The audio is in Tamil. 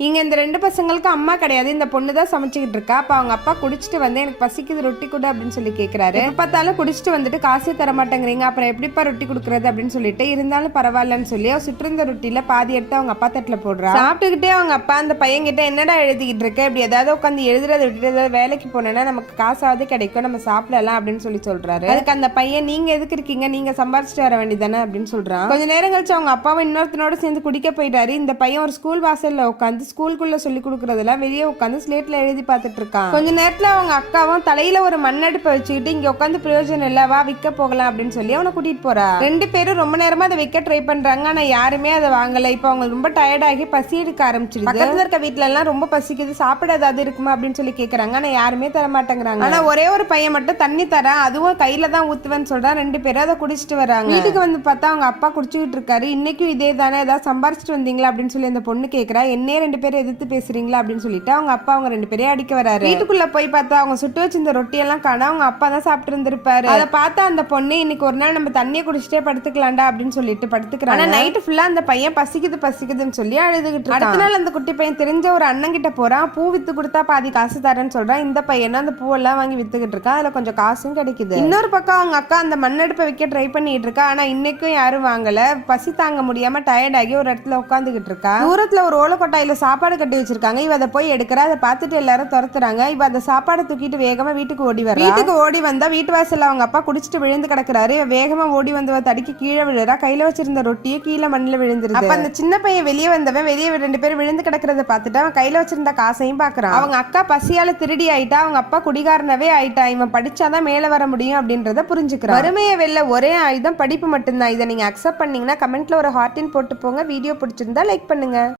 இங்க இந்த 2 பசங்களுக்கு அம்மா கிடையாது, இந்த பொண்ணு தான் சமைச்சுக்கிட்டு இருக்கா. அப்ப அவங்க அப்பா குடிச்சிட்டு வந்து எனக்கு பசிக்குது ரொட்டி கொடு அப்படின்னு சொல்லி கேட்கிறாரு. எப்ப பார்த்தாலும் குடிச்சிட்டு வந்துட்டு காசே தர மாட்டேங்கிறீங்க, அப்புறம் எப்படிப்பா ரொட்டி கொடுக்கறது அப்படின்னு சொல்லிட்டு, இருந்தாலும் பரவாயில்லன்னு சொல்லி சுற்றிருந்த ரொட்டியில பாதி எடுத்து அவங்க அப்பா தட்டுல போடுறா. சாப்பிட்டுக்கிட்டே அவங்க அப்பா அந்த பையன் கிட்ட என்னடா எழுதிக்கிட்டு இருக்க, இப்படி ஏதாவது உட்காந்து எழுதுறத விட்டுட்டு ஏதாவது வேலைக்கு போனேன்னா நமக்கு காசாவது கிடைக்கும், நம்ம சாப்பிடலாம் அப்படின்னு சொல்லி சொல்றாரு. அதுக்கு அந்த பையன் நீங்க எதுக்கு இருக்கீங்க, நீங்க சம்பாரிச்சுட்டு வர வேண்டியதானே அப்படின்னு சொல்றான். கொஞ்ச நேரம் கழிச்சு அவங்க அப்பாவை இன்னொருத்தனோட சேர்ந்து குடிக்க போயிட்டாரு. இந்த பையன் ஒரு ஸ்கூல் வாசல்ல உட்காந்து ஸ்கூலுக்குள்ள சொல்லி கொடுக்கறதெல்லாம் வெளியே உட்காந்து ஸ்லேட்ல எழுதி பார்த்துட்டு இருக்கான். கொஞ்ச நேரத்துல அவங்க அக்காவும் தலையில ஒரு மண்ணடுப்பை வச்சுக்கிட்டு இங்க உட்காந்து பிரயோஜனம் இல்ல, வா விற்க போகலாம் அப்படின்னு சொல்லி அவனை கூட்டிட்டு போறா. 2 பேரும் ரொம்ப நேரமா அதை விற்க ட்ரை பண்றாங்க, ஆனா யாருமே அதை வாங்கல. இப்ப அவங்க ரொம்ப டயர்ட் ஆகி பசி எடுக்க ஆரம்பிச்சிடுது. பக்கத்துல இருக்க வீட்டுல எல்லாம் ரொம்ப பசிக்குது, சாப்பிட ஏதாவது இருக்குமா அப்படின்னு சொல்லி கேக்குறாங்க, ஆனா யாருமே தர மாட்டேங்கிறாங்க. ஆனா ஒரே ஒரு பையன் மட்டும் தண்ணி தரா, அதுவும் கையில தான் ஊத்துவேன்னு சொல்றான். 2 பேரும் அதை குடிச்சிட்டு வராங்க. வீட்டுக்கு வந்து பார்த்தா அவங்க அப்பா குடிச்சுக்கிட்டு இருக்காரு. இன்னைக்கும் இதே தானே, ஏதாவது சம்பாரிச்சிட்டு வந்தீங்களா அப்படின்னு சொல்லி அந்த பொண்ணு கேக்குறா. என்னையே 2 பேரும் எதிர்த்து பேசுறீங்களா அப்படின்னு சொல்லிட்டு அவங்க அப்பா அவங்க 2 பேரையும் அடிக்க வராரு. வீட்டுக்குள்ள போய் பார்த்தா அவங்க சுட்டு வச்சிருந்த ரொட்டி எல்லாம் காணா, அவங்க அப்பா தான் சாப்பிட்டு இருந்திருப்பாரு. அதை பார்த்தா அந்த பொண்ணு இன்னைக்கு ஒரு நாள் நம்ம தண்ணியை குடிச்சிட்டே படுத்துக்கலாம்டா அப்படின்னு சொல்லிட்டு படுத்துக்கிறாங்க. ஆனா நைட்டு ஃபுல்லா அந்த பையன் பசிக்குது பசிக்குதுன்னு சொல்லி அழுதுகிட்டு இருக்கான். அடுத்த நாள் அந்த குட்டி பையன் தெரிஞ்ச ஒரு அண்ணன் கிட்ட போறான். பூ வித்து கொடுத்தா பாதி காசு தரேன்னு சொல்றான். இந்த பையனும் அந்த பூவெல்லாம் வாங்கி வித்துக்கிட்டு இருக்கான். அதுல கொஞ்சம் காசும் கிடைக்குது. இன்னொரு பக்கம் அவங்க அக்கா அந்த மண்ணடுப்பை வைக்க ட்ரை பண்ணிட்டு இருக்கா, ஆனா இன்னைக்கும் யாரும் வாங்கல. பசி தாங்க முடியாம டயர்ட் ஆகி ஒரு இடத்துல உட்காந்துகிட்டு இருக்கா. தூரத்துல ஒரு ஓலக்கொட்டாயில சாப்பாடு கட்டி வச்சிருக்காங்க. இவ அதை போய் எடுக்கிறா. அதை பார்த்துட்டு எல்லாரும் துரத்துறாங்க. இவ அந்த சாப்பாடை தூக்கிட்டு வேகமா வீட்டுக்கு ஓடி வர. வீட்டுக்கு ஓடி வந்தா வீட்டு வாசல்ல அவங்க அப்பா குடிச்சிட்டு விழுந்து கிடக்குறாரு. இவ வேகமா ஓடி வந்தவ தடுக்கி கீழே விழுறா. கையில வச்சிருந்த ரொட்டியை கீழே மண்ணில் விழுந்துருது. அப்ப அந்த சின்ன பையன் வெளியே வந்தவன் வெளியே 2 பேரும் விழுந்து கிடக்கிறத பார்த்துட்டு அவன் கையில வச்சிருந்த காசையும் பாக்குறான். அவங்க அக்கா பசியால திருடி ஆயிட்டா, அவங்க அப்பா குடிகாரனவே ஆயிட்டா. இவன் படிச்சாதான் மேல வர முடியும் அப்படின்றத புரிஞ்சுக்கிறான். வறுமையை வெல்ல ஒரே ஆயுதம் படிப்பு மட்டும்தான். இதை நீங்க அக்செப்ட் பண்ணீங்கன்னா கமெண்ட்ல ஒரு ஹார்ட்டின் போட்டு போங்க. வீடியோ பிடிச்சிருந்தா லைக் பண்ணுங்க.